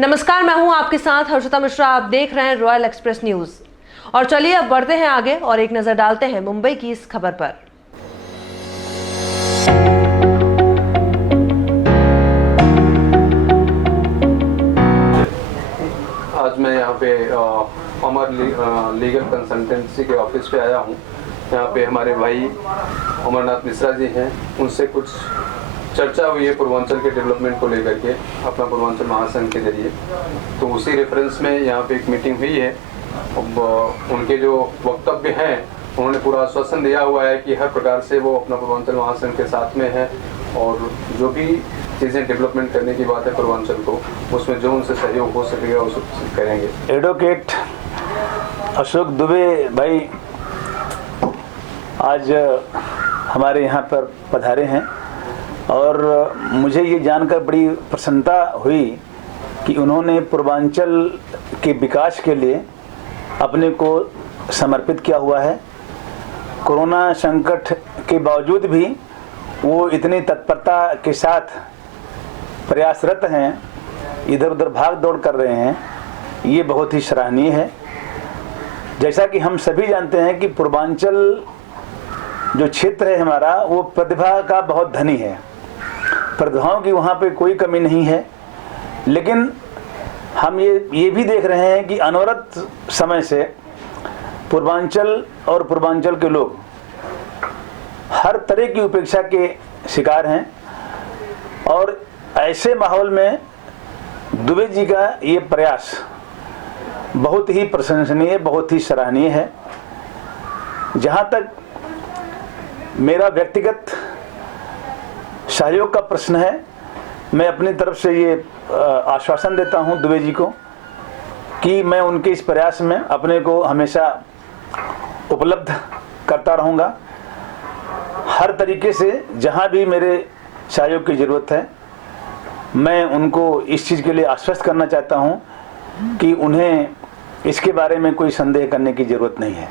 नमस्कार, मैं हूं आपके साथ हर्षिता मिश्रा। आप देख रहे हैं रॉयल एक्सप्रेस न्यूज। और चलिए अब बढ़ते हैं आगे और एक नजर डालते हैं मुंबई की इस खबर पर। आज मैं यहाँ पे अमर लीगल कंसल्टेंसी के ऑफिस पे आया हूँ। यहाँ पे हमारे भाई अमरनाथ मिश्रा जी हैं, उनसे कुछ चर्चा हुई है पूर्वांचल के डेवलपमेंट को लेकर के अपना पूर्वांचल महासंघ के जरिए। तो उसी रेफरेंस में यहाँ पे एक मीटिंग हुई है। अब उनके जो वक्तव्य हैं उन्होंने पूरा आश्वासन दिया हुआ है कि हर प्रकार से वो अपना पूर्वांचल महासंघ के साथ में है और जो भी चीज़ें डेवलपमेंट करने की बात है पूर्वांचल को, उसमें जो उनसे सहयोग हो सकेगा उसे करेंगे। एडवोकेट अशोक दुबे भाई आज हमारे यहाँ पर पधारे हैं और मुझे ये जानकर बड़ी प्रसन्नता हुई कि उन्होंने पूर्वांचल के विकास के लिए अपने को समर्पित किया हुआ है। कोरोना संकट के बावजूद भी वो इतनी तत्परता के साथ प्रयासरत हैं, इधर उधर भाग दौड़ कर रहे हैं, ये बहुत ही सराहनीय है। जैसा कि हम सभी जानते हैं कि पूर्वांचल जो क्षेत्र है हमारा, वो प्रतिभा का बहुत धनी है। प्रतिभाओं की वहाँ पे कोई कमी नहीं है, लेकिन हम ये भी देख रहे हैं कि अनवरत समय से पूर्वांचल और पूर्वांचल के लोग हर तरह की उपेक्षा के शिकार हैं। और ऐसे माहौल में दुबे जी का ये प्रयास बहुत ही प्रशंसनीय, बहुत ही सराहनीय है। जहाँ तक मेरा व्यक्तिगत सहयोग का प्रश्न है, मैं अपनी तरफ से ये आश्वासन देता हूँ दुबे जी को कि मैं उनके इस प्रयास में अपने को हमेशा उपलब्ध करता रहूँगा। हर तरीके से जहाँ भी मेरे सहयोग की ज़रूरत है, मैं उनको इस चीज़ के लिए आश्वस्त करना चाहता हूँ कि उन्हें इसके बारे में कोई संदेह करने की ज़रूरत नहीं है।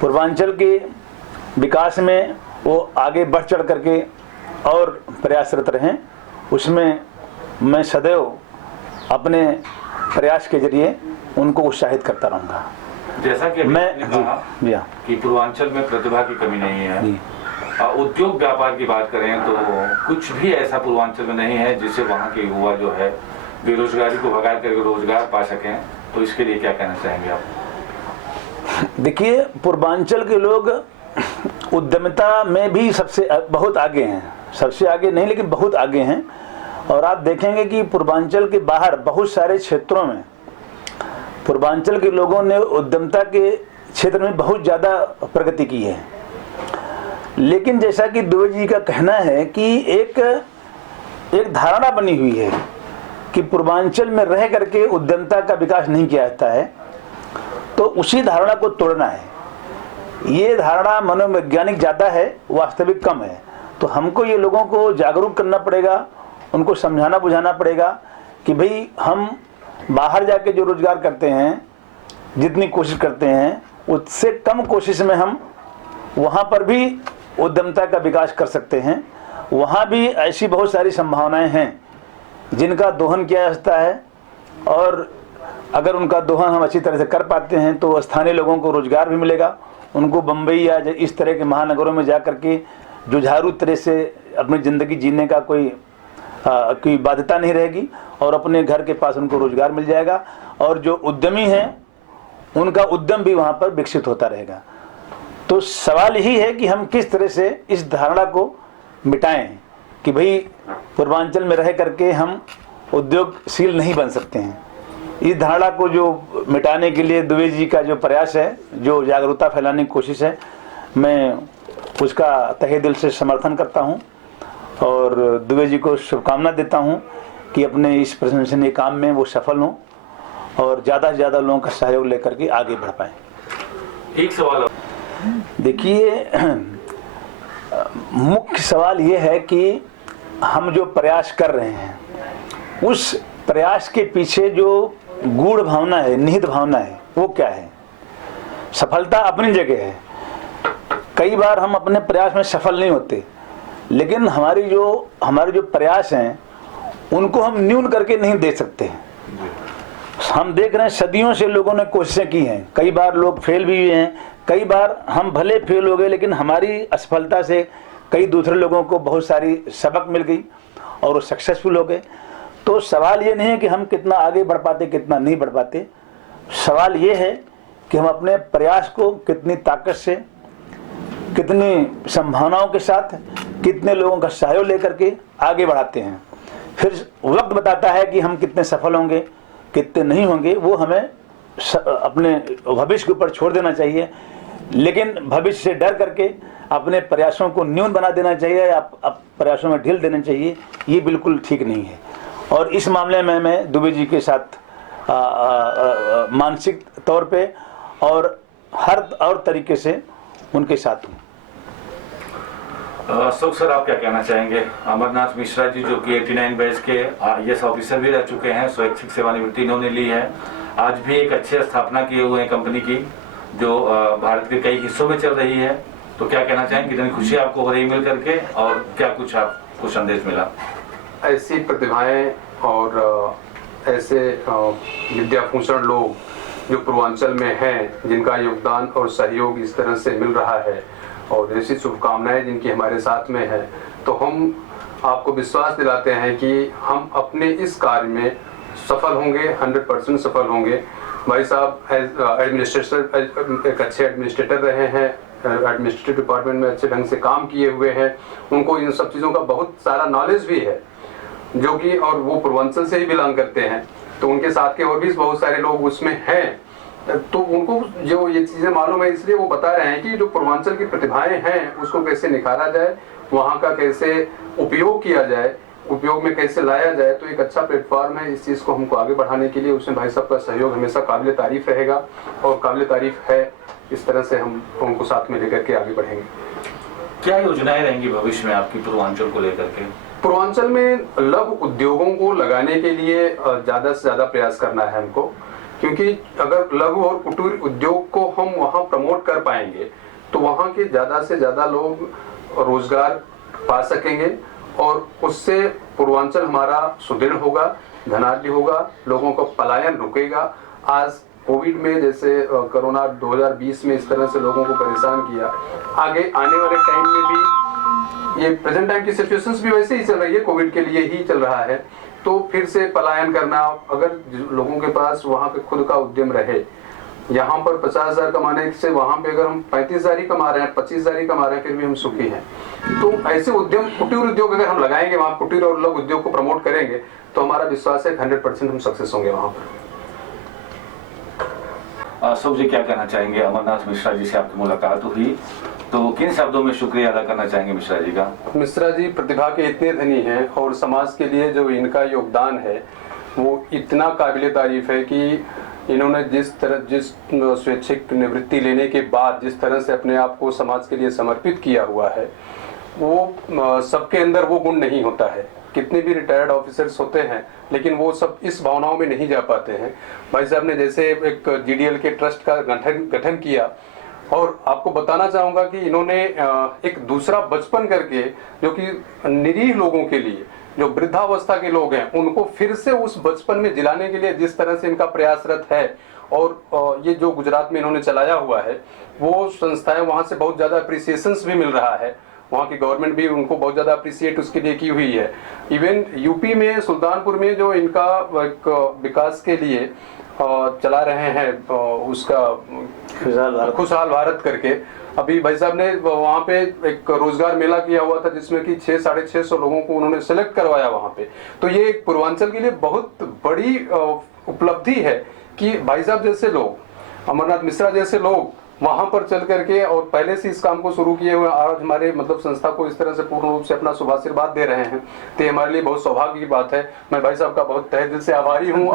पूर्वांचल के विकास में वो आगे बढ़ चढ़ करके और प्रयासरत रहें, उसमें मैं सदैव अपने प्रयास के जरिए उनको उत्साहित करता रहूँगा। जैसा कि मैं कहा कि पूर्वांचल में प्रतिभा की कमी नहीं है। उद्योग व्यापार की बात करें तो कुछ भी ऐसा पूर्वांचल में नहीं है जिससे वहाँ के युवा जो है बेरोजगारी को भगा करके रोजगार पा सकें। तो इसके लिए क्या कहना चाहेंगे आप? देखिए, पूर्वांचल के लोग उद्यमिता में भी बहुत आगे हैं। सबसे आगे नहीं, लेकिन बहुत आगे हैं। और आप देखेंगे कि पूर्वांचल के बाहर बहुत सारे क्षेत्रों में पूर्वांचल के लोगों ने उद्यमिता के क्षेत्र में बहुत ज़्यादा प्रगति की है। लेकिन जैसा कि दुबे जी का कहना है कि एक धारणा बनी हुई है कि पूर्वांचल में रह करके उद्यमिता का विकास नहीं किया जाता है, तो उसी धारणा को तोड़ना है। ये धारणा मनोवैज्ञानिक ज़्यादा है, वास्तविक कम है। तो हमको ये लोगों को जागरूक करना पड़ेगा, उनको समझाना बुझाना पड़ेगा कि भाई हम बाहर जाके जो रोजगार करते हैं, जितनी कोशिश करते हैं, उससे कम कोशिश में हम वहाँ पर भी उद्यमिता का विकास कर सकते हैं। वहाँ भी ऐसी बहुत सारी संभावनाएं हैं जिनका दोहन किया जा सकता है। और अगर उनका दोहन हम अच्छी तरह से कर पाते हैं तो स्थानीय लोगों को रोजगार भी मिलेगा। उनको बम्बई या इस तरह के महानगरों में जा करके जुझारू तरह से अपनी ज़िंदगी जीने का कोई बाध्यता नहीं रहेगी और अपने घर के पास उनको रोजगार मिल जाएगा। और जो उद्यमी हैं उनका उद्यम भी वहाँ पर विकसित होता रहेगा। तो सवाल यही है कि हम किस तरह से इस धारणा को मिटाएं कि भाई पूर्वांचल में रह करके हम उद्योगशील नहीं बन सकते हैं। इस धारणा को जो मिटाने के लिए दुबे जी का जो प्रयास है, जो जागरूकता फैलाने की कोशिश है, मैं उसका तहे दिल से समर्थन करता हूं और दुबे जी को शुभकामना देता हूं कि अपने इस प्रशंसनीय काम में वो सफल हों और ज़्यादा से ज़्यादा लोगों का सहयोग लेकर के आगे बढ़ पाएँ। एक सवाल, देखिए, मुख्य सवाल ये है कि हम जो प्रयास कर रहे हैं, उस प्रयास के पीछे जो गूढ़ भावना है, निहित भावना है, वो क्या है? सफलता अपनी जगह है। कई बार हम अपने प्रयास में सफल नहीं होते, लेकिन हमारे जो प्रयास हैं उनको हम न्यून करके नहीं दे सकते हैं। हम देख रहे हैं सदियों से लोगों ने कोशिशें की हैं, कई बार लोग फेल भी हुए हैं, कई बार हम भले फेल हो गए लेकिन हमारी असफलता से कई दूसरे लोगों को बहुत सारी सबक मिल गई और वो सक्सेसफुल हो गए। तो सवाल ये नहीं है कि हम कितना आगे बढ़ पाते कितना नहीं बढ़ पाते, सवाल ये है कि हम अपने प्रयास को कितनी ताकत से, कितनी संभावनाओं के साथ, कितने लोगों का सहयोग लेकर के आगे बढ़ाते हैं। फिर वक्त बताता है कि हम कितने सफल होंगे कितने नहीं होंगे, वो हमें अपने भविष्य के ऊपर छोड़ देना चाहिए, लेकिन भविष्य से डर करके अपने प्रयासों को न्यून बना देना चाहिए या प्रयासों में ढील देना चाहिए, ये बिल्कुल ठीक नहीं है। और इस मामले में मैं दुबे जी के साथ मानसिक तौर पे और हर और तरीके से उनके साथ हूँ। अशोक सर, आप क्या कहना चाहेंगे? अमरनाथ मिश्रा जी जो कि 89 बैच के IAS ऑफिसर भी रह चुके हैं, स्वैच्छिक सेवानिवृत्ति इन्होंने ली है, आज भी एक अच्छी स्थापना किए हुए हैं कंपनी की जो भारत के कई हिस्सों में चल रही है, तो क्या कहना चाहेंगे? कितनी खुशी आपको हो रही मिल करके और क्या कुछ आपको संदेश मिला? ऐसी प्रतिभाएं और ऐसे विद्याभूषण लोग जो पूर्वांचल में हैं, जिनका योगदान और सहयोग इस तरह से मिल रहा है और ऐसी शुभकामनाएं जिनकी हमारे साथ में है, तो हम आपको विश्वास दिलाते हैं कि हम अपने इस कार्य में सफल होंगे, 100% सफल होंगे। भाई साहब एडमिनिस्ट्रेटर एक अच्छे एडमिनिस्ट्रेटर रहे हैं, एडमिनिस्ट्रेटिव डिपार्टमेंट में अच्छे ढंग से काम किए हुए हैं, उनको इन सब चीज़ों का बहुत सारा नॉलेज भी है जो कि, और वो पूर्वांचल से ही बिलोंग करते हैं, तो उनके साथ के और भी बहुत सारे लोग उसमें हैं, तो उनको जो ये चीज़ें मालूम है, इसलिए वो बता रहे हैं कि जो पूर्वांचल की प्रतिभाएं हैं उसको कैसे निखारा जाए, वहाँ का कैसे उपयोग किया जाए, उपयोग में कैसे लाया जाए। तो एक अच्छा प्लेटफॉर्म है इस चीज़ को हमको आगे बढ़ाने के लिए, उसमें भाई साहब का सहयोग हमेशा काबिल तारीफ रहेगा और काबिल तारीफ है। इस तरह से हम उनको साथ में लेकर के आगे बढ़ेंगे। क्या योजनाएं रहेंगी भविष्य में आपकी पूर्वांचल को लेकर के? पूर्वांचल में लघु उद्योगों को लगाने के लिए ज़्यादा से ज़्यादा प्रयास करना है हमको, क्योंकि अगर लघु और कुटीर उद्योग को हम वहाँ प्रमोट कर पाएंगे तो वहाँ के ज़्यादा से ज़्यादा लोग रोजगार पा सकेंगे और उससे पूर्वांचल हमारा सुदृढ़ होगा, धनाढ्य होगा, लोगों का पलायन रुकेगा। आज कोविड में जैसे कोरोना 2020 में इस तरह से लोगों को परेशान किया, आगे आने वाले टाइम में भी ये प्रेजेंट टाइम की सिचुएशंस भी वैसे ही चल रही है, कोविड के लिए ही चल रहा है, तो फिर से पलायन करना, अगर लोगों के पास वहाँ पे खुद का उद्यम रहे, यहाँ पर 50,000 कमाने से वहाँ पे अगर हम 35,000 ही कमा रहे हैं, 25,000 ही कमा रहे हैं, फिर भी हम सुखी हैं। तो ऐसे उद्यम, कुटीर उद्योग अगर हम लगाएंगे, वहाँ कुटीर और लघु उद्योग को प्रमोट करेंगे, तो हमारा विश्वास है 100% हम सक्सेस होंगे वहाँ पर। अशोक जी, क्या कहना चाहेंगे? अमरनाथ मिश्रा जी से आपकी मुलाकात हुई, तो किन शब्दों में शुक्रिया अदा करना चाहेंगे मिश्रा जी का? मिश्रा जी प्रतिभा के इतने धनी हैं और समाज के लिए जो इनका योगदान है वो इतना काबिल तारीफ है कि इन्होंने जिस स्वैच्छिक निवृत्ति लेने के बाद जिस तरह से अपने आप को समाज के लिए समर्पित किया हुआ है, वो सबके अंदर वो गुण नहीं होता है। कितने भी रिटायर्ड ऑफिसर्स होते हैं लेकिन वो सब इस भावनाओं में नहीं जा पाते हैं। भाई साहब ने जैसे एक GDL के ट्रस्ट का गठन किया, और आपको बताना चाहूँगा कि इन्होंने एक दूसरा बचपन करके, जो कि निरीह लोगों के लिए, जो वृद्धावस्था के लोग हैं, उनको फिर से उस बचपन में जिलाने के लिए जिस तरह से इनका प्रयासरत है, और ये जो गुजरात में इन्होंने चलाया हुआ है, वो संस्थाएं वहाँ से बहुत ज़्यादा अप्रिसिएशंस भी मिल रहा है, वहाँ की गवर्नमेंट भी उनको बहुत ज़्यादा अप्रिसिएट उसके लिए की हुई है। इवन यूपी में सुल्तानपुर में जो इनका एक विकास के लिए चला रहे हैं, उसका खुशहाल भारत करके, अभी भाई साहब ने वहाँ पे एक रोजगार मेला किया हुआ था जिसमें कि 600-650 लोगों को उन्होंने सेलेक्ट करवाया वहाँ पे। तो ये एक पूर्वांचल के लिए बहुत बड़ी उपलब्धि है कि भाई साहब जैसे लोग, अमरनाथ मिश्रा जैसे लोग वहाँ पर चल करके और पहले से इस काम को शुरू किए हुए आज हमारे मतलब संस्था को इस तरह से पूर्ण रूप से अपना शुभाशीर्वाद दे रहे हैं, तो ये हमारे लिए बहुत सौभाग्य की बात है। मैं भाई साहब का बहुत तहे दिल से आभारी हूँ।